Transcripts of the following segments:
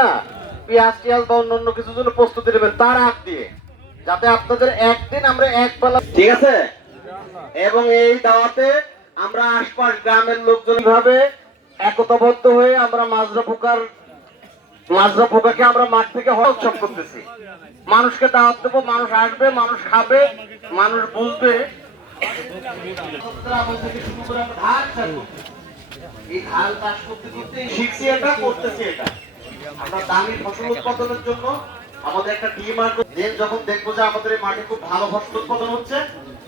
না পেঁয়াজ টিয়াজ বা অন্য কিছুর জন্য প্রস্তুতি নেবেন তার আগ দিয়ে, যাতে আপনাদের একদিন আমরা এক বেলা, ঠিক আছে। এবং এই দাওয়াতে আমরা আশপাশ গ্রামের লোকজন ভাবে একতাবদ্ধ হয়ে আমরা মাজরা পোকাকে আমরা মাঠ থেকে উৎসব করতেছি। মানুষকে দাওয়াত দেবো, মানুষ আসবে, মানুষ খাবে, মানুষ বুঝবে। এই ধান চাষ করতে করতে শিখছি, এটা করতেছি, এটা আমরা দামি ফসল উৎপাদনের জন্য আমাদের একটা টিম আসবে। যখন দেখবো যে আমাদের এই মাঠে খুব ভালো ফসল উৎপাদন হচ্ছে,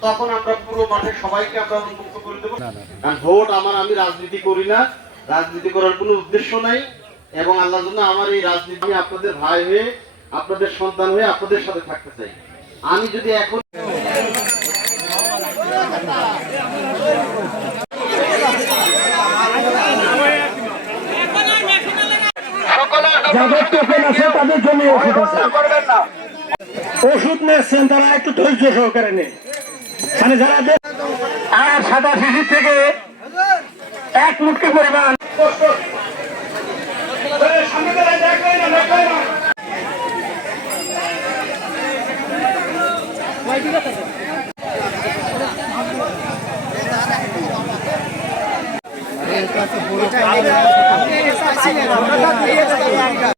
তখন আমরা পুরো মাঠে সবাইকে আমরা উন্মুক্ত করে দেবো। কারণ ভোট আমি রাজনীতি করি না, রাজনীতি করার কোনো উদ্দেশ্য নাই। এবং আল্লাহর জন্য আমার এই রাজনীতি আপনাদের ভাই হয়ে, আপনাদের সন্তান হয়ে আপনাদের সাথে থাকতে চাই। আমি যদি এখন যাদের টোকেন আছে তাদের জন্য ওষুধ আছে, ওষুধ নিচ্ছেন তারা একটু ধৈর্য সহকারে নেই। মানে যারা আর সাদা শিশির থেকে এক মুঠি পরিমাণ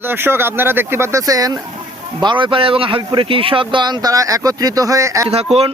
দর্শক, আপনারা দেখতে পাচ্ছেন বারোইপাড়া এবং হাবিবপুরে কৃষকগণ তারা একত্রিত হয়ে থাকুন।